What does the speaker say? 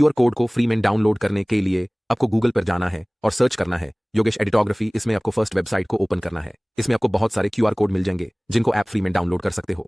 QR code को free में download करने के लिए आपको गूगल पर जाना है और सर्च करना है योगेश एडिटोग्राफी। इसमें आपको फर्स्ट वेबसाइट को ओपन करना है। इसमें आपको बहुत सारे क्यूआर कोड मिल जाएंगे जिनको आप फ्री में डाउनलोड कर सकते हो।